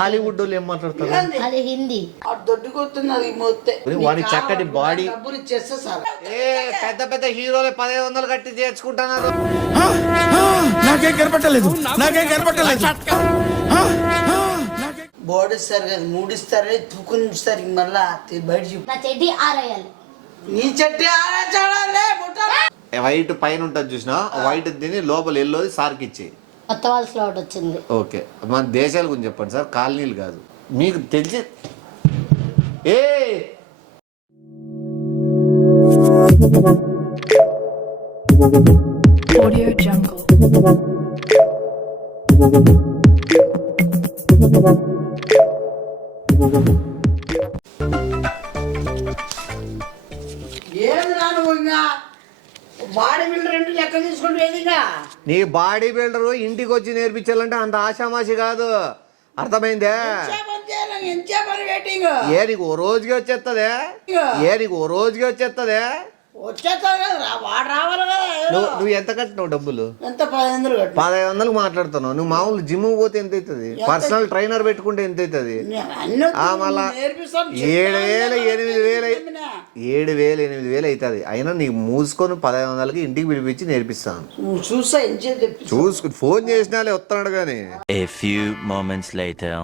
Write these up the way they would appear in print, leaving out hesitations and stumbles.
Hollywood వాళ్ళు ఏం మాట్లాడతారు? అది హిందీ. వాడి చక్కటి బాడీ పెద్ద పెద్ద హీరోలు 1500 కట్టి చేర్చుకుంటున్నారు. నాకేం కనపట్టలేదు. బాడీ ఇస్తారు కదా, మూడిస్తారు, తూకునిస్తారు, మళ్ళా బయట నా చెడ్డి ఆరేయాలి. నీ చెట్టి ఆరాచాలే. వైట్ పైన ఉంటుంది చూసినా, వైట్ తిని లోపల ఎల్లోది సార్కి ఇచ్చి. కొత్త వాళ్ళ స్లాట్ వచ్చింది. ఓకే, మన దేశాల గురించి చెప్పండి సార్, కాలనీలు కాదు. మీకు తెలిసి ఏ Audio Jungle. ఏమి రాను ఇంకా బాడీ బిల్డర్ అంటే లెక్క తీసుకుంటే ఇంకా నీ బాడీ బిల్డర్ ఇంటికి వచ్చి నేర్పించాలంటే అంత ఆషామాషి కాదు, అర్థమైందే? ఎంతసేపని వెయిటింగ్. నీకు ఓ రోజుకి వచ్చేస్తుందే, వచ్చేస్తావు కదా, వాడు రావాలి కదా. నువ్వు ఎంత కట్టినావు డబ్బులు? ఎంత 1500 కట్టు. 1500 మాట్లాడుతున్నావు. నువ్వు మామూలు జిమ్ పోతే ఎంత అవుతుంది? పర్సనల్ ట్రైనర్ పెట్టుకుంటే ఎంత అవుతుంది? మళ్ళా 7,000 8,000 అవుతుంది. అయినా నీకు మూసుకొని 1500కి ఇంటికి పిలిపించి నేర్పిస్తాను. చూసుకుని ఫోన్ చేసినాలే వస్తున్నాడు కానీ. A few moments later.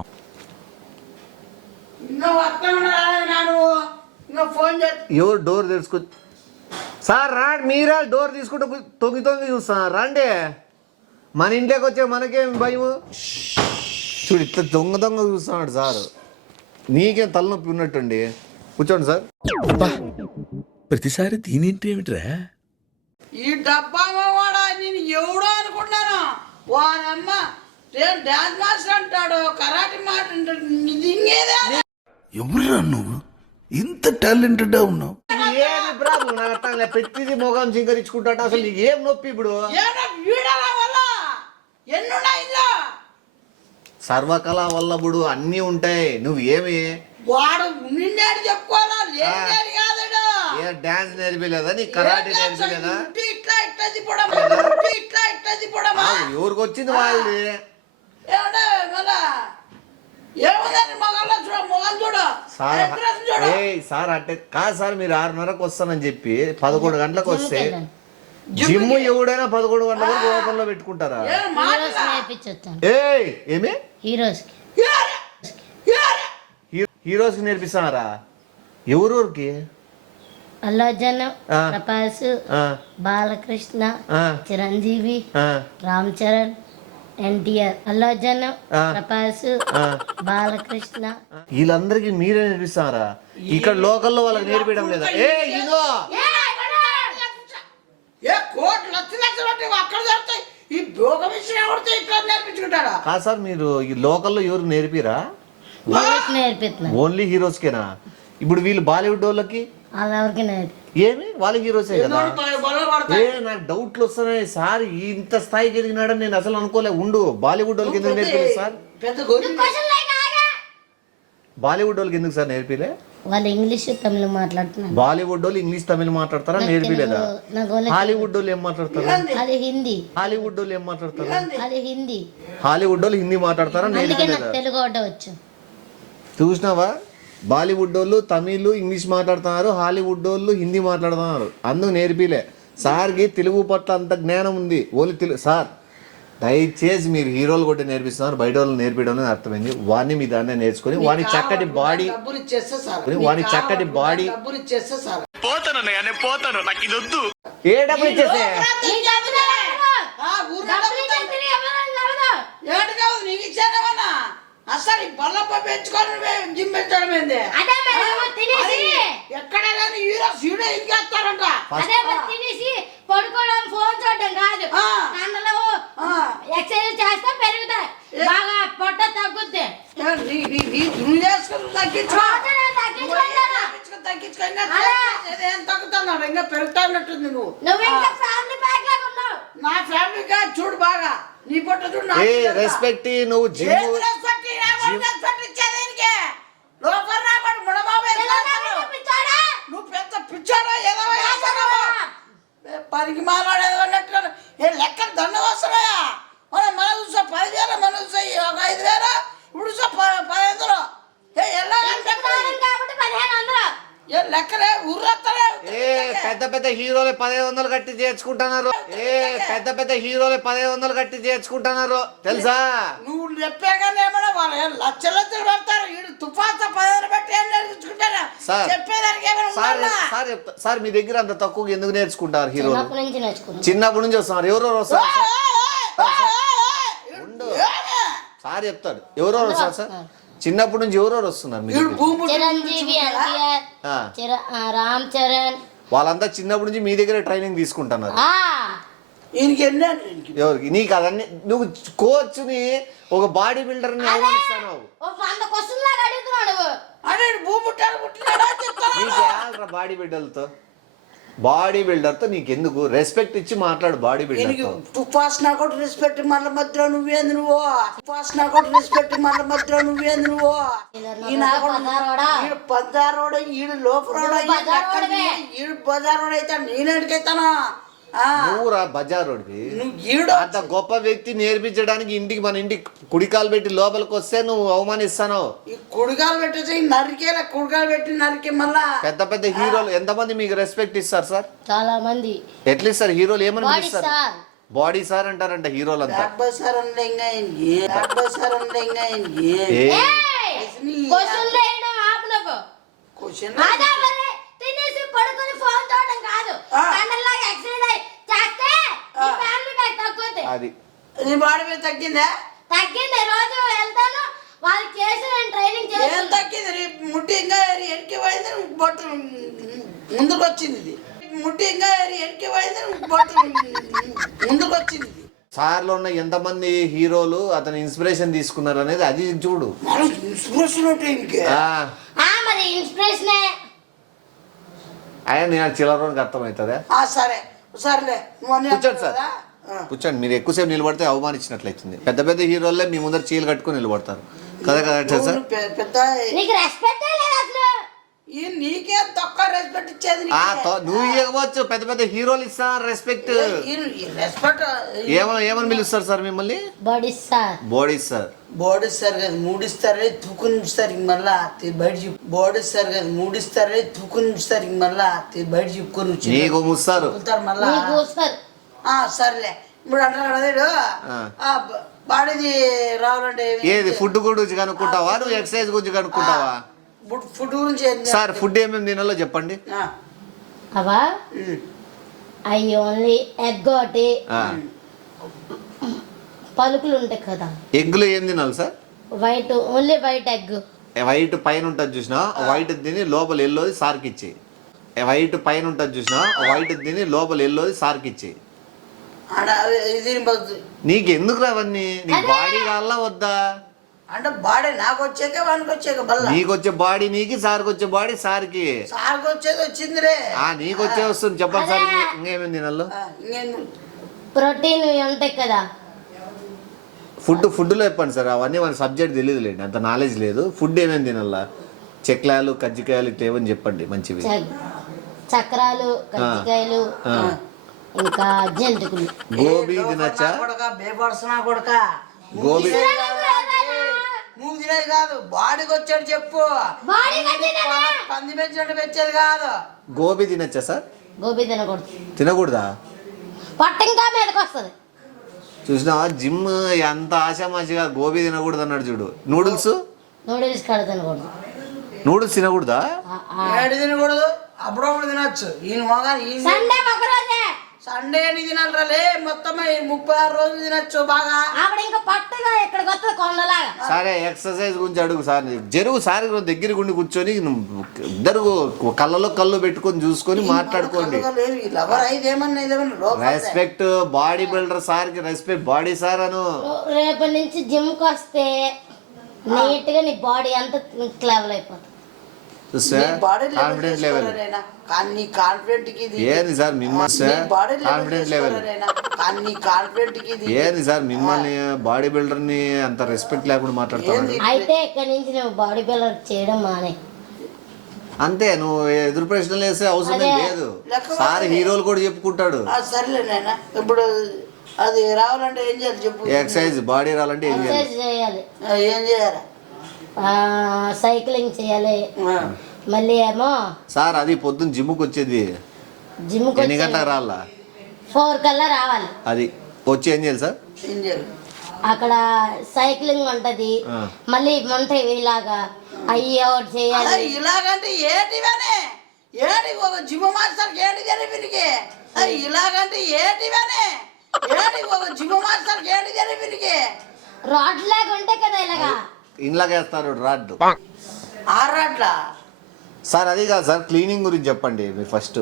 ఎవరు డోర్ తెలుసుకో సార్? మీరా డోర్ తీసుకుంటూ తొంగి చూస్తున్నారు. రండి, మన ఇంట్లోకి వచ్చే మనకేం భయం? చూడు ఇట్లా దొంగ చూస్తున్నాడు సార్. నీకేం తలనొప్పి ఉన్నట్టుండి. కూర్చోండి సార్. ప్రతిసారి దీనింటి ఏమిట్రా? ఈ డబ్బా వాడా నేను ఎవడో అనుకున్నాను. వానమ్మ డాన్స్ మాస్టర్ అంటాడు, కరాటే మాట అంటాడు. ఎవరురా నువ్వు? ఇంత టాలెంటెడ్ ఉన్నావు. ఏమి ప్రాబ్లం? పెట్టింది మొగం చింకరించుకుంటాడు. అసలు నీకు ఏం నొప్పి ఇప్పుడు? సర్వకళా వల్లభుడు అన్నీ ఉంటాయి. నువ్వు ఏమి వాడు నిండాడు చెప్పుకోవాలా? డాన్స్ నేర్పిలేదా? నీ కరాటే నేర్పిలేదా? ఎవరికి వచ్చింది వాళ్ళది? సార్ అంటే కాదు సార్, మీరు 6:30కు వస్తానని చెప్పి 11 గంటలకు వస్తే జిమ్ ఎవడైనా 11 గంటల వరకు ఓపెన్ లో పెట్టుకుంటారా? ఏమి హీరోస్ కి నేర్పిస్తున్నారా? ఎవరికి? అల్లు అర్జున్, ప్రభాస్, బాలకృష్ణ, చిరంజీవి, రామ్ చరణ్, ఎన్టీఆర్. అల్లు అర్జున్, ప్రభాస్, బాలకృష్ణ, వీళ్ళందరికీ మీరే నేర్పిస్తారా? ఇక్కడ లోకల్లో వాళ్ళకి నేర్పించడం లేదా? కాదు సార్, మీరు ఈ లోకల్లో ఎవరు నేర్పిరా? ఓన్లీ హీరోస్ కేనా? ఇప్పుడు వీళ్ళు బాలీవుడ్ వాళ్ళకి ఏమి వాళ్ళ హీరోసే కదా. నాకు డౌట్లు వస్తున్నాయి సార్. ఇంత స్థాయికి ఎదిగినాడని నేను అసలు అనుకోలే. ఉండు, బాలీవుడ్ వాళ్ళకి ఎందుకు నేర్పిలే సార్? బాలీవుడ్ వాళ్ళకి ఎందుకు సార్ నేర్పిలే? వాళ్ళు ఇంగ్లీష్ తమిళ మాట్లాడుతున్నారు. బాలీవుడ్ వాళ్ళు ఇంగ్లీష్ తమిళ మాట్లాడతారా? నేర్పిలేదా? హాలీవుడ్ వాళ్ళు ఏం మాట్లాడతారు? అది హిందీ. హాలీవుడ్ వాళ్ళు ఏం మాట్లాడతారు? అది హిందీ. హాలీవుడ్ వాళ్ళు హిందీ మాట్లాడతారా? నేర్పిలేదా? తెలుగు వచ్చు. చూసినావా? బాలీవుడ్ వాళ్ళు తమిళ్ ఇంగ్లీష్ మాట్లాడుతున్నారు, హాలీవుడ్ వాళ్ళు హిందీ మాట్లాడుతున్నారు. అందుకు నేర్పిలే. సార్కి తెలుగు పట్ల అంత జ్ఞానం ఉంది. ఓన్లీ తెలుగు. సార్ దయచేసి మీరు హీరోలు కూడా నేర్పిస్తున్నారు, బయట వాళ్ళు నేర్పించడం అర్థమైంది. వాడిని మీ దాన్ని నేర్చుకుని వాని చక్కటి బాడీ ఏ డబ్బులు ఇచ్చేస్తే అసలు బల్లప్ప పెంచుకొని జిమ్ పెంచడం ఏంది? ఎక్కడ హీరో ఇంకేస్తారంట. పడుకోవడం, ఫోన్ చూడడం కాదు. అందులో ఎక్సర్సైజ్ చేస్తే పెరుగుతాయి, బాగా పొట్ట తగ్గుద్ది. తగ్గుతున్నావు ఇంకా పెరుగుతానట్టుంది. నువ్వు నా ఫ్యామిలీ కాదు చూడు, బాగా నీ పొట్ట చూడు. రెస్పెక్ట్ నువ్వు జిమ్ నువ్వు పెద్ద పిచ్చాడో ఏదో పనికి మాట్లాడేదో అన్నట్లు లెక్కలు దండ వస్తున్నాయా? మన చూసా 10,000, మన చూసా 5,000, ఇప్పుడు చూసా పెద్ద హీరోలు 1500 కట్టి చేర్చుకుంటున్నారు. పెద్ద పెద్ద హీరోలు 1500 కట్టి చేర్చుకుంటున్నారు తెలుసా? నువ్వు చెప్పాగానే ఏమన్నా వాళ్ళు లక్షలు లక్షలు పెడతారు. వీడు తుఫాన్ 10 పెట్టి ఏం నేర్చుకుంటారా? సార్ చెప్పేదానికి ఏమైనా సార్ ఉండాలా? సార్ సార్ మీ దగ్గర అంత తక్కువ ఎందుకు నేర్చుకుంటారు హీరోలు? చిన్నప్పటి నుంచి నేర్చుకున్నాను. చిన్నప్పటి నుంచి వస్తున్నారు. ఎవరెవరు వస్తారు సార్? ఉండు. ఏమే? సార్ చెప్తాడు ఎవరెవరు వస్తారు సార్? చిన్నప్పటి నుంచి ఎవరెవరు వస్తున్నారు మీ వీడు దగ్గరికి? భూమి పుట్టిన చిరంజీవి, ఎన్టీఆర్, ఆ. రామ్ చరణ్. వాళ్ళంతా చిన్నప్పటి నుంచి మీ దగ్గర ట్రైనింగ్ తీసుకుంటున్నారు. ఆ ఈయనకి ఎన్ని ఏళ్ళు ఈయనకి? ఎవరికి? నీకు అవన్నీ నువ్వు కోచ్ని ఒక బాడీ బిల్డర్ని ఆహ్వానిస్తాను. ఓ 100 క్వశ్చన్ లాగా అడుగుతున్నావు నువ్వు. అరే వీడు భూమి పుట్టినాడా చెప్తాను. నీకేరా బాడీ బిల్డర్లతో? బాడీ బిల్డర్తో నీకెందుకు? రెస్పెక్ట్ ఇచ్చి మాట్లాడు బాడీ బిల్డర్తో. తుఫాస్ నా కూడా రెస్పెక్ట్ మళ్ళీ మధ్యలో నువ్వేంది నువ్వు? తుఫాస్ నా కూడా రెస్పెక్ట్ మళ్ళీ మధ్యలో నువ్వేంది నువ్వు? ఈడు పద్దారోడ ఈడు లోపరోడ ఈడు బజారోడ అయితే నేనేడికైతాను. నువ్వురా బజారోడివి. నువ్వు ఈడు అంత గొప్ప వ్యక్తి నేర్పించడానికి ఇంటికి మన ఇంటికి కుడికాలు పెట్టి లోపలికి వస్తే నువ్వు అవమానిస్తాను. ఈ కుడికాలు పెట్టేసి నరికేలా కుడికాలు పెట్టి నరికి మళ్ళా పెద్ద పెద్ద హీరోలు ఎంతమంది మీకు రెస్పెక్ట్ ఇస్తారు సార్? చాలా మంది. ఎట్లా ఇస్తారు? హీరోలు ఏమని బాడీ పిలుస్తారు? సార్. బాడీ సార్ అంటారంట హీరోలంతా. క్వశ్చన్ లేయడం ఆపు నువ్వు. అదే మరి తినేసి పడుకొని ఫోన్ చూడడం కాదు. కండల్లాగా ఎక్సర్సైజ్ చేస్తే నీ ఫ్యామిలీ బ్యాగ్ తగ్గుతుంది. అది నీ బాడీ మీద తగ్గిందా? తగ్గింది. రోజు వెళ్తాను వాళ్ళకి చేసి నేను ట్రైనింగ్ ఏం చేస్తాను. తగ్గింది? నీ ముట్టి ఇంకా ఎనికి పోయింది బొట్టు ముందుకు వచ్చింది. ఇది ముట్టి ఇంకా ఎనికి పోయింది బొట్టు ముందుకు వచ్చింది. సార్లో ఉన్న ఎంతమంది హీరోలు అతని ఇన్స్పిరేషన్ తీసుకున్నారు అనేది అది చూడు. ఇన్స్పిరేషన్ అంటే ఇంకే మరి ఇన్స్పిరేషనే. ఆయన నేను చిల్లరోనికి అర్థమవుతుందా? సరే సరేలే నువ్వు అన్నీ కూర్చోండి సార్. కదా? కూర్చోండి. మీరు ఎక్కువసేపు నిలబడితే అవమానించినట్లయితుంది. పెద్ద పెద్ద హీరోలే మీ ముందర చీలు కట్టుకొని నిలబడతారు కదా కదా సార్? నువ్వు పెద్ద నీకు రెస్పెక్ట్ లేదు అసలు. ఈ నీకేం తక్కువ రెస్పెక్ట్ ఇచ్చేది నీకే. నువ్వు ఇవ్వచ్చు. పెద్ద పెద్ద హీరోలు ఇస్తారు రెస్పెక్ట్. రెస్పెక్ట్ ఏమని పిలుస్తారు సార్ మిమ్మల్ని? బాడీ సార్. బాడీ సార్. బోడిస్తారు కదా మూడిస్తారు తూకునిస్తారు ఇంక మళ్ళా బయట చెప్పు. బోడిస్తారు కదా మూడిస్తారు తూకునిస్తారు ఇంక మళ్ళా బయట చెప్పుకొని నీకు ముస్తారు మళ్ళా. నీకు వస్తారు. సర్లే ఇప్పుడు అంటారు కదా వీడు, బాడీది రావాలంటే ఏది ఫుడ్ గురించి కనుక్కుంటావా? నువ్వు ఎక్సర్సైజ్ గురించి కనుక్కుంటావా? ఫుడ్ గురించి సార్ ఫుడ్ ఏమేమి తినాలో చెప్పండి. అవా ఐ ఓన్లీ ఎగ్ ఒకటి, పలుకులు ఉంటాయి కదా. ఎగ్గులో ఏం తినాలి sir? White, only white egg. White పైన ఉంటుంది చూసినా, వైట్ తిని లోపల ఎల్లోది సార్కి ఇచ్చి. వైట్ పైన ఉంటుంది చూసినా, వైట్ తిని లోపల ఎల్లోది సార్కి ఇచ్చి. నీకు ఎందుకు రావన్నీ? నీ బాడీ కావాలా వద్దా? అంటే బాడీ నాకు వచ్చాక వానికి వచ్చాక మళ్ళీ నీకు వచ్చే బాడీ నీకి, సార్కి వచ్చే బాడీ సార్కి. సార్కి వచ్చేది వచ్చిందిరే. నీకు వచ్చే వస్తుంది. చెప్పండి సార్ ఇంకేమేమి తినాలో? ప్రోటీన్ ఉంటాయి కదా. ఫుడ్లో చెప్పండి సార్. అవన్నీ మన సబ్జెక్ట్ తెలియదులేండి, అంత నాలెడ్జ్ లేదు. ఫుడ్ ఏమేమి తినాలా? చెక్లాలు, కజ్జికాయలు ఇట్లా ఏమని చెప్పండి మంచివి. చక్రాలు, కజ్జికాయలు, ఇంకా జంతుకులు. గోబీ తినచ్చా? కొడక గోబీ నువ్వు తినేది కాదు, బాడీకి వచ్చాడు చెప్పు. పంది పెంచినట్టు పెంచేది కాదు. గోబీ తినచ్చా సార్? గోబీ తినకూడదు. తినకూడదా? పొట్ట ఇంకా మీదకి వస్తుంది. చూసినావా జిమ్ ఎంత ఆశామాషిగా గోబీ తినకూడదు అన్నాడు చూడు. నూడిల్స్ కాడ తినకూడదు. నూడిల్స్ తినకూడదా? ఏడు తినకూడదు, అప్పుడప్పుడు తినచ్చు. ఈయన మొగా సండే ఒక రోజే. సండే అని తినాలే, మొత్తం 36 రోజులు తినచ్చు బాగా. అప్పుడు ఇంకా పట్టుగా ఇక్కడికి వస్తుంది కొండలాగా. సరే ఎక్సర్సైజ్ గురించి అడుగు సార్. జరుగు సార్ దగ్గర గుండి కూర్చొని ఇద్దరు కళ్ళలో కళ్ళు పెట్టుకొని చూసుకొని మాట్లాడుకోండి. రెస్పెక్ట్ బాడీ బిల్డర్ సార్ కి రెస్పెక్ట్ బాడీ సార్ అను. రేపటి నుంచి జిమ్ కి వస్తే నీట్ గా నీ బాడీ అంతా లెవెల్ అయిపోతుంది. కాన్ఫిడెంట్ లెవెల్ ఏంది సార్ మిమ్మల్ని? కాన్ఫిడెంట్ లెవెల్ ఏంది సార్ మిమ్మల్ని బాడీ బిల్డర్ ని అంత రెస్పెక్ట్ లేకుండా మాట్లాడుతున్నాడు. అయితే ఇక్కడి నుంచి నువ్వు బాడీ బిల్డర్ చేయడం మానే. అంతే, నువ్వు ఎదురు ప్రశ్నలు వేసే అవసరం లేదు. సార్ హీరోలు కూడా చెప్పుకుంటాడు. సరేలే నాయన, ఇప్పుడు అది రావాలంటే ఏం చేయాలి చెప్పు. ఎక్సర్సైజ్ బాడీ రావాలంటే ఏం చేయాలి? ఏం చేయాలి? సైక్లింగ్ చేయాలి. మళ్ళీ ఏమో సార్ అది పొద్దున్న జిమ్కి వచ్చేది జిమ్కి ఎన్ని గంటలకు రావాలా 4 కల్లా రావాలి. అది వచ్చి ఏం చేయాలి సార్? ఏం చేయాలి? అక్కడ సైక్లింగ్ ఉంటది, ఆ. మళ్ళీ ఉంటాయి ఇలాగా అయ్యో చేయాలి. అరే ఇలాగంటే ఏంటివనే ఏంటి ఒక జిమ్ మాస్టర్కి ఏంటి తెలియదు వీరికి. అరే ఇలాగంటే ఏంటివనే ఏంటి ఒక జిమ్ మాస్టర్కి ఏంటి తెలియదు వీరికి. రాడ్ లాగా ఉంటాయి కదా ఇలాగా. ఇండ్లాగేస్తారు రాడ్డు. ఆరాట్లా సార్ అది కాదు సార్, క్లీనింగ్ గురించి చెప్పండి మీరు ఫస్ట్.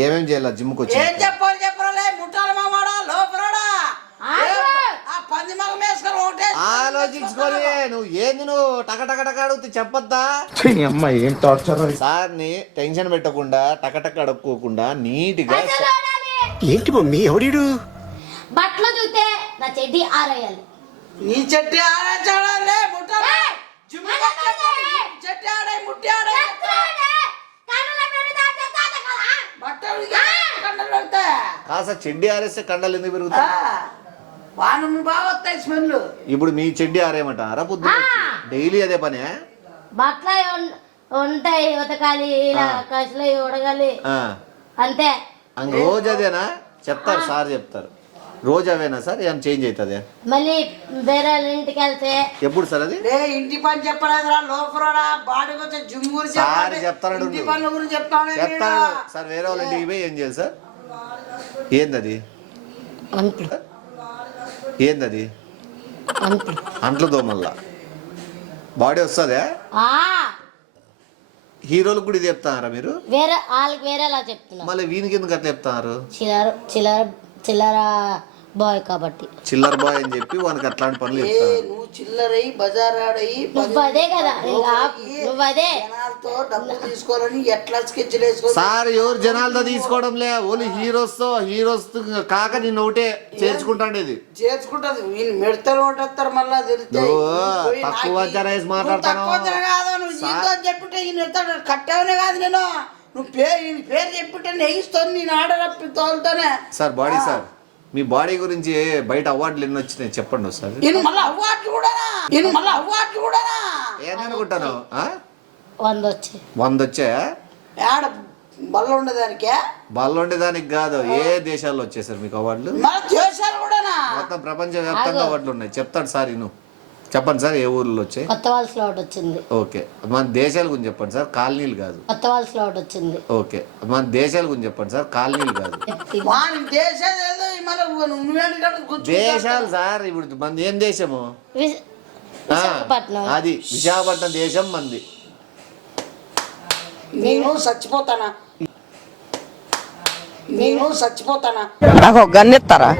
ఏమేమి చేయాలి జిమ్కి వచ్చి? ఏం చెప్పాలి చెప్పరాలే ముట్టాలి మామాడా లోపలడా ఆగు. ఆ పంది మగం వేసుకొని ఒకటే ఆలోచించుకొని నువ్వు ఏంది నువ్వు టక అడుగుతూ చెప్పొద్దా? అమ్మాయి ఏం టార్చర్. సార్ని టెన్షన్ పెట్టకుండా టక అడుక్కోకుండా నీట్గా అసలు చూడాలి. ఏంటి మమ్మీ ఎవడీడు? బట్టలు చూస్తే నా చెడ్డి ఆరేయాలి. నీ చెట్టి ఆడాలే ముట్టాలి ఏయ్! జిమ్ అలా చెట్టి ఆడాయి ముట్టి ఆడాయి బట్టలు కండలు పెడతాయి. కాస్త చెడ్డి ఆరేస్తే కండలు ఎందుకు పెరుగుతాయి? వానం బాగా వస్తాయి స్మెల్. ఇప్పుడు మీ చెడ్డి ఆరేయమంటారా? పొద్దున డైలీ అదే పనే? బట్టలు ఉంటాయి ఉతకాలి, ఇలా కసులు ఉడగాలి, అంతే. రోజు అదేనా? చెప్తారు సార్ చెప్తారు. రోజు అవేనా సార్? ఏమైనా చేంజ్ అవుతుంది? మళ్ళీ వేరే వాళ్ళ ఇంటికి వెళ్తే ఎప్పుడు సార్ అది? లే ఇంటి పని చెప్పలేదురా లోపలడా బాడీకి వచ్చే జిమ్ గురించి సార్ చెప్పాలి. చెప్తాడు. ఇంటి పనుల గురించి చెప్తాను చెప్తాడు సార్. వేరే వాళ్ళ ఇంటికి పోయి ఏం చేయాలి సార్? ఏందది? అంట్లు ఏందది? అంట్లు దోమల్లా బాడీ వస్తుందా? ఆ, హీరోలకు కూడా ఇది చెప్తారా మీరు? వేరే వాళ్ళకి వేరేలా చెప్తున్నా. మళ్ళీ వీనికి ఎందుకు అట్లా చెప్తారు? చిల్లర బాయ్ కాబట్టి. చిల్లర బాయ్ అని చెప్పి వానికి అట్లాంటి పనులు ఏ చెప్తారు. నువ్వు చిల్లరయి బజారాడయి నువ్వు అదే కదా, నువ్వు అదే. జనాలతో డబ్బు తీసుకోవాలని ఎట్లా స్కెచ్లు వేసుకో. సార్ ఎవరు జనాలతో తీసుకోవడంలే, ఓన్లీ హీరోస్ కాక నిన్ను ఒకటే చేర్చుకుంటాండి. ఇది చేర్చుకుంటది వీళ్ళు మెడతలు ఉంటేస్తారు మళ్ళా తెలుస్తాయి. నువ్వు తక్కువ అంచనా వేసి మాట్లాడుతున్నావు. తక్కువ అంచనా కాదు నువ్వు జీతో చెప్పుంటే ఈయన ఎత్తాడు కట్టావనే కాదు నేను నువ్వు పేరు చెప్పుంటే నెగిస్తాను నేను ఆడరప్పి తోలుతానే. సార్ బాడీ సార్, మీ బాడీ గురించి బయట అవార్డులు ఎన్ని వచ్చినాయి చెప్పండి ఒకసారి. నేను మళ్ళీ అవ్వాట్లు కూడానా ఏదనుకుంటాను? 100 వచ్చాయి. 100 వచ్చాయా? ఆడ బల్ల ఉండేదానికే బళ్ళు ఉండేదానికి కాదు, ఏ దేశాల్లో వచ్చాయి సార్ మీకు అవార్డులు? మన దేశాలు కూడానా మొత్తం ప్రపంచవ్యాప్తంగా అవార్డులు ఉన్నాయి. చెప్తాడు సార్. చెప్పండి సార్, ఏ ఊర్లో వచ్చాయి? కొత్త వాళ్ళ స్లాట్ వచ్చింది. ఓకే, మన దేశాల గురించి చెప్పండి సార్, కాలనీలు కాదు. కొత్త వాళ్ళ స్లాట్ వచ్చింది. ఓకే, మన దేశాల గురించి చెప్పండి సార్, కాలనీలు కాదు. వాని దేశాలు ఏదో మళ్ళీ దేశాలు సార్, ఇప్పుడు మన ఏం దేశము? విశాఖపట్నం. అది విశాఖపట్నం దేశం మంది. నేను చచ్చిపోతానా నాకు ఒక గన్ ఇస్తారా?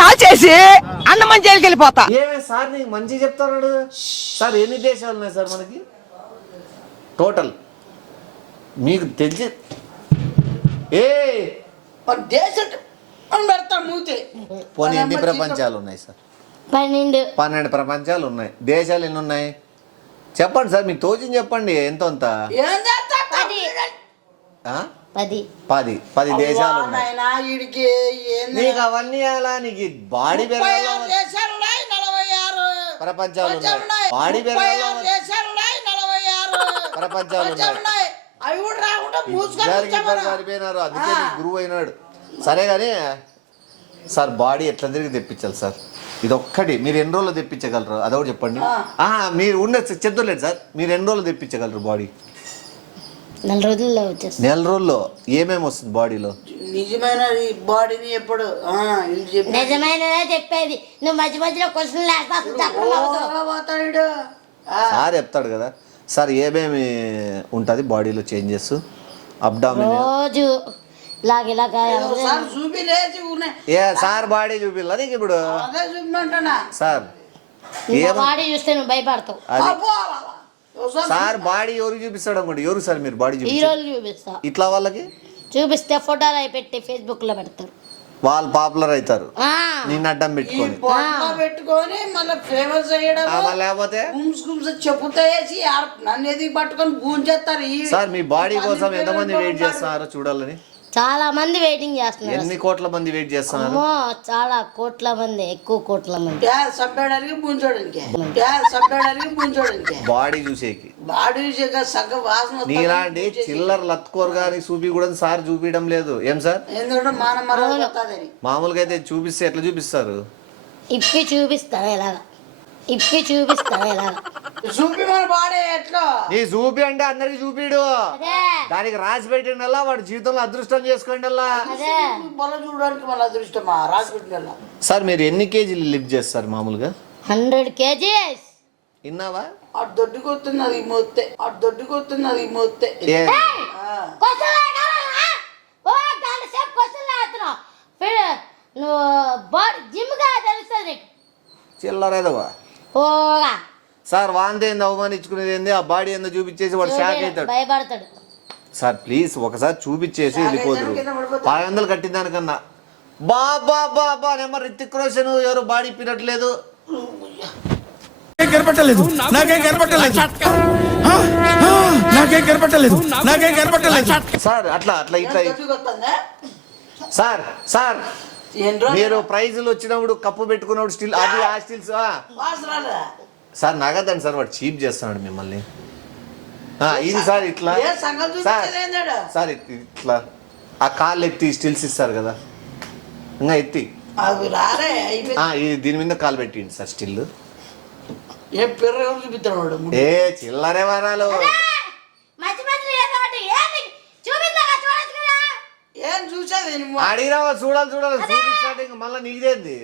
కాల్చేసి అన్నమని జైలుకి వెళ్ళిపోతా. ఏమే సార్ నీకు మంచి చెప్తాడు సార్. ఎన్ని దేశాలు ఉన్నాయి సార్ మనకి టోటల్ మీకు తెలిసి? ఏ దేశం పెడతా మూతే పోనీ ఎన్ని ప్రపంచాలు ఉన్నాయి సార్? 12 ప్రపంచాలు ఉన్నాయి. దేశాలు ఎన్ని ఉన్నాయి చెప్పండి సార్. మీకు తోచింది చెప్పండి. ఎంత అంత? ఏం చేస్తా 10 దేశాలు ఉన్నాయి. వీడికి నీకు అవన్నీ అలా నీకు బాడీ పెరగాలి. దేశాలు 46 ప్రపంచాలు ఉన్నాయి. బాడీ పెరగాలి. దేశాలు 46 ప్రపంచాలు ఉన్నాయి. అవి కూడా రాకుండా సరిపోయినారు. అందుకే నీకు గురువు అయినాడు. సరే కానీ సార్, బాడీ ఎట్లా తిరిగి తెప్పించాలి సార్? ఇది ఒక్కటి మీరు ఎన్ని రోజులు తెప్పించగలరు అదొకటి చెప్పండి. మీరు ఉన్న చెప్తలేదు సార్, మీరు ఎన్ని రోజులు తెప్పించగలరు బాడీ? 4 రోజుల్లో వచ్చేస్తుంది. 4 రోజుల్లో ఏమేమి వస్తుంది బాడీలో? నిజమైన బాడీని ఎప్పుడు నిజమైనదే చెప్పేది. నువ్వు మధ్యలో క్వశ్చన్ పోతాడు సార్ చెప్తాడు కదా సార్. ఏమేమి ఉంటుంది బాడీలో చేంజెస్? అబ్డామిన్ రోజు చూపి లేచి ఏ సార్ బాడీ చూపిల్ల నీకు ఇప్పుడు? అదే చూపిమంటున్నా సార్ బాడీ చూస్తే నువ్వు భయపడతావు. సార్ బాడీ ఎవరికి చూపిస్తాడు అనుకోండి. ఎవరు సార్ మీరు బాడీ ఈ రోజు చూపిస్తా. ఇట్లా వాళ్ళకి చూపిస్తే ఫోటోలు అవి పెట్టి ఫేస్బుక్ లో పెడతారు. వాళ్ళు పాపులర్ అవుతారు నిన్ను అడ్డం పెట్టుకొని. పెట్టుకొని మళ్ళీ ఫేమస్ అయ్యడం లేకపోతే చెప్పుతాయేసి నన్ను ఎదిగి పట్టుకొని గూంచేస్తారు. సార్ మీ బాడీ కోసం ఎంతమంది వెయిట్ చేస్తున్నారో చూడాలని. చాలా మంది వెయిటింగ్ చేస్తున్నారు. ఎన్ని కోట్ల మంది వెయిట్ చేస్తున్నారు? అమ్మో చాలా కోట్ల మంది, ఎక్కువ కోట్ల మంది. చంపేయడానికి పూంచోడానికి బాడీ చూసేకి బాడీ సగ్గ వాసన వస్తుంది. నీలాంటి చిల్లర లత్కోర్ గాని చూపి కూడా సార్ చూపించడం లేదు. ఏం సార్? ఎందుకంటే మాన మరణ వస్తుందని. మామూలుగా అయితే చూపిస్తే ఎట్లా చూపిస్తారు? ఇప్పి చూపిస్తాను ఇలాగా. చూపి మన బాడీ ఎట్లా నీ చూపి అంటే అందరికి చూపిడు. అదే దానికి రాసి పెట్టిండల్లా వాడు జీవితంలో అదృష్టం చేసుకోండి. అదే మళ్ళీ చూడడానికి మన అదృష్టమా రాసి పెట్టిన. సార్ మీరు ఎన్ని కేజీలు లిఫ్ట్ చేస్తారు మామూలుగా? 100 kgs. విన్నావా? అటు దొడ్డుకు వస్తున్నది ఈ మొత్తే. ఏ, నువ్వు జిమ్ గా తెలుస్తుంది నీకు. చిల్లరేదవా పోగా సార్? వాంతి ఏంది, అవమానించుకునేది ఏంది, ఆ బాడీ ఏందో చూపించేసి వాడు షాక్ అవుతాడు. భయపడతాడు. సార్ ప్లీజ్ ఒకసారి చూపించేసి వెళ్ళిపోదురు. 500 కట్టిన దానికన్నా బాబా బాబా నెంబర్ రితిక్ రోషన్ ఎవరు బాడీ ఇప్పినట్లేదు. సార్ అట్లా అట్లా ఇట్లా సార్ సార్ మీరు ప్రైజులు వచ్చినప్పుడు కప్పు పెట్టుకున్నప్పుడు స్టిల్ అది ఆ స్టిల్స్ సార్ నగదండి సార్, వాడు చీప్ చేస్తున్నాడు మిమ్మల్ని. ఇది సార్ ఇట్లా సార్ ఇట్లా ఆ కాళ్ళు ఎత్తి స్టిల్స్ ఇస్తారు కదా, ఇంకా ఎత్తి ఇది దీని మీద కాలు పెట్టింది సార్ స్టిల్. ఏ పిర్ర చూపిస్తాడు ఏ చిల్లరే వరాలు ఏం చూసేది అడిగిరావా? చూడాలి చూపించాడు ఇంకా మళ్ళీ నీదేంది?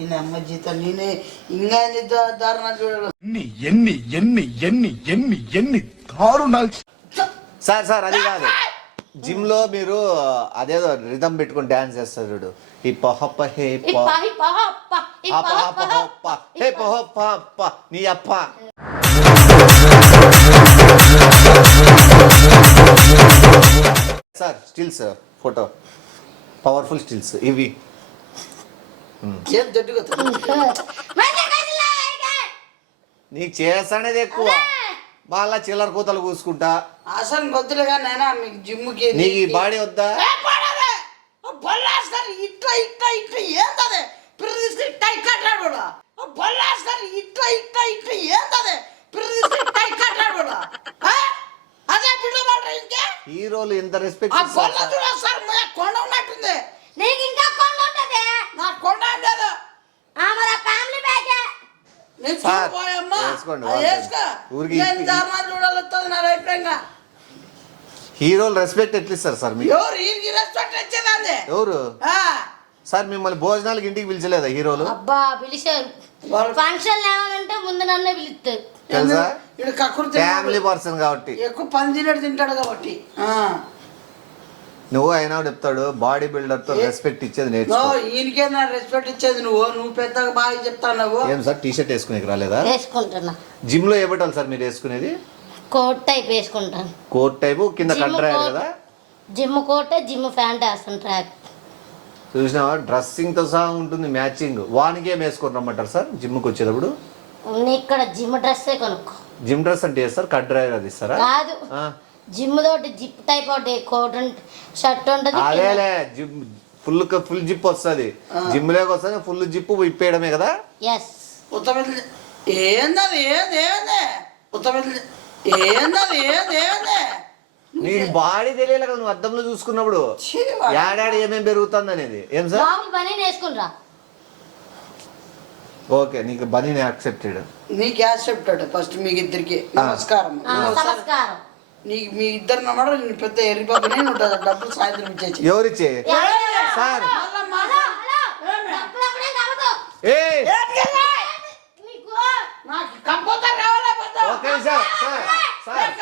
ఈయన అమ్మ జీతం నేనే ఇంకా దారుణ చూడాలి. ఎన్ని దారుణాలు. సార్ సార్ అది కాదు, జిమ్ లో మీరు అదేదో రిథం పెట్టుకొని డాన్స్ చేస్తారు చూడు. హిప్ప హప్ప హే నీ అప్ప. Sir stills photo powerful stills ఇవి. ఏం దొడ్డుకొస్తా నీకు చేస్తానేది ఎక్కువ, మళ్ళా చిల్లర కూతలు కూసుకుంటా. అసలు వద్దులేగా నైనా మీకు జిమ్కి నీకు ఈ బాడీ వద్దా? ఇట్లా ఇట్లా ఇట్లా ఏంటది పిర్ర తీసుకుని టై కట్టాడు ఇట్లా ఇట్లా ఇట్లా ఏంటది పిర్ర తీసుకుని టై కట్టాడు అదే పిల్ల మాట ఇంకే హీరోలు ఎంత రెస్పెక్ట్ సార్ కొండ ఉన్నట్టుంది. నీకు ఇంకా కొండ ఉంటది. నా కొండ లేదు. మన ఫ్యామిలీ బ్యాగ్. నేను సార్, చూపోయమ్మా వేసుకోండి, ఊరికి చూడాలి వస్తుంది నా అభిప్రాయంగా. హీరోలు రెస్పెక్ట్ ఎట్లా ఇస్తారు సార్ మీకు? ఎవరు ఈయనకి రెస్పెక్ట్ వచ్చేదాన్ని ఎవరు సార్? మిమ్మల్ని భోజనాలకు ఇంటికి పిలిచలేదా హీరోలు? అబ్బా పిలిచారు. ఫంక్షన్ ఏమంటే ముందు నన్నే పిలుస్తారు తెలుసా? ఇక్కడ కక్కుర్తి ఫ్యామిలీ పర్సన్ కాబట్టి ఎక్కువ పని తినేది తింటాడు కాబట్టి. నువ్వు అయినా చెప్తాడు బాడీ బిల్డర్ తో రెస్పెక్ట్ ఇచ్చేది నేర్చుకో. ఈయనకే నా రెస్పెక్ట్ ఇచ్చేది నువ్వు పెద్దగా బాగా చెప్తావు. ఏం సార్ టీ షర్ట్ వేసుకునేకి రాలేదా? వేసుకుంటున్నా. జిమ్ లో ఏ బట్టాలి సార్ మీరు వేసుకునేది? కోట్ టైప్ వేసుకుంటాను. కోట్ టైపు కింద కంట్రాయర్ కదా? జిమ్ కోట్ జిమ్ ప్యాంట్ వేస్తాను. ట్రాక్ చూసినావా? డ్రెస్సింగ్ తో సహా ఉంటుంది మ్యాచింగ్. వానికి ఏం వేసుకొని రమ్మంటారు సార్ జిమ్కి వచ్చేటప్పుడు? ఇక్కడ జిమ్ డ్రెస్ కొనుక్కో. జిమ్ డ్రెస్ అంటే వేస్తారు, కట్ డ్రైవర్ అది ఇస్తారా? కాదు, జిమ్ తోటి జిప్ టైప్ ఒకటి కోట్ షర్ట్ ఉంటుంది. అదేలే జిమ్ ఫుల్ జిప్ వస్తుంది. జిమ్ లేక వస్తుంది ఫుల్ జిప్ ఇప్పేయడమే కదా? ఎస్. ఏందది ఏంది నీకు బాడీ తెలియాలి కదా నువ్వు అద్దంలో చూసుకున్నప్పుడు ఏడాడి ఏమేమి పెరుగుతుంది అనేది. ఏం సార్? బనీ వేసుకుంటా. ఓకే, నీకు బనీ యాక్సెప్టెడ్. నీకు యాక్సెప్టెడ్. ఫస్ట్ మీకు ఇద్దరికి నమస్కారం. నమస్కారం. నీకు మీ ఇద్దరు నమ్మడం నేను పెద్ద ఎర్రిబాబునే ఉంటుంది. డబ్బులు సాయంత్రం ఇచ్చేసి. ఎవరిచ్చే సార్? నాకు కంపోజర్ కావాలా? Okay sir sir sir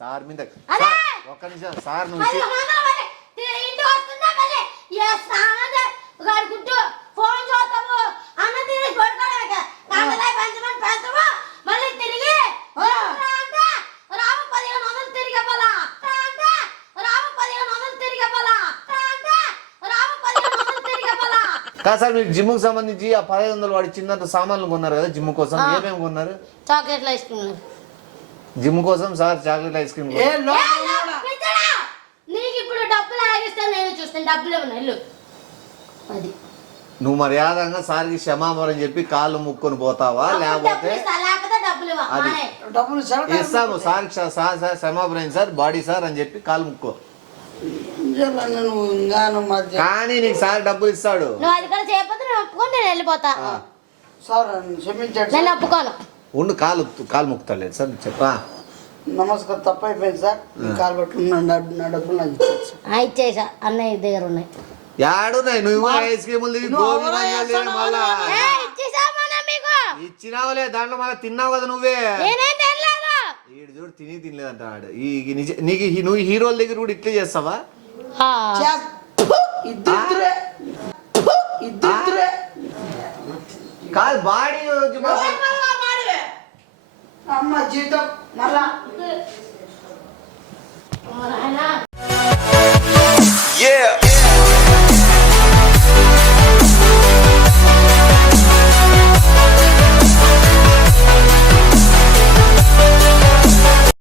sir మీద ఒక్క నిమిషం సార్ నువ్వు ఫోన్ చూస్తాము అన్న తిరిగి పడుకోవడానికి పెంచము మళ్ళీ తిరిగి రాము 1500 తిరిగి పోలా రాము 1500 తిరిగి పోలా రాము 1500 తిరిగి పోలా. కాదు సార్ మీరు జిమ్ కు సంబంధించి ఆ 1500 వాడి చిన్న సామాన్లు కొన్నారు కదా జిమ్ కోసం ఏమేమి కొన్నారు? చాక్లెట్లు ఐస్ క్రీమ్ జిమ్ కోసం సార్ చాక్లెట్ ఐస్ క్రీమ్ ఏ లోపల నీకు ఇప్పుడు డబ్బులు ఆగిస్తాను, నేను చూస్తాను. డబ్బులు ఇవ్వను, వెళ్ళు. అది నువ్వు మర్యాదంగా సార్కి క్షమాపణ చెప్పి కాళ్ళు ముక్కొని పోతావా లేకపోతే లేకపోతే డబ్బులు ఇవ్వ. అది. మానే. డబ్బులు ఇస్తాము సార్ సార్ క్షమాపణ సార్ బాడీ సార్ అని చెప్పి కాళ్ళు ముక్కో. నువ్వు ఇంగాను మధ్య కానీ నీకు సార్ డబ్బులు ఇస్తాడు. నువ్వు అది కూడా చేయకపోతే నేను ఒప్పుకొని నేను వెళ్ళిపోతా. సార్ క్షమించండి నేను సార్. ఒప్పుకోను. ఉండు కాలు ముక్తాడు సార్ చెప్పా. నమస్కారం, తప్పైపోయింది సార్. ఈ కాలు పట్టుకున్న నా డబ్బులు నాకు ఇచ్చేది సార్. ఇచ్చేసా, అన్నయ్య దగ్గర ఉన్నాయి. యాడున్నాయి నువ్వు ఐస్ క్రీములు తిని నువ్వు గోబీ ఎవరో మంచూరియా చేస్తావు, మళ్ళా ఇచ్చేసా మొన్న మీకు. ఇచ్చినావులే దాంట్లో మళ్ళీ తిన్నావు కదా నువ్వే. నేనేం తినలేదు. ఈడు చూడు తినలేదంటాడు. నీకు నువ్వు హీరోల దగ్గర కూడా ఇట్లే చేస్తావా? ఇద్దరే కాదు బాడీ అమ్మ జీతం మళ్ళా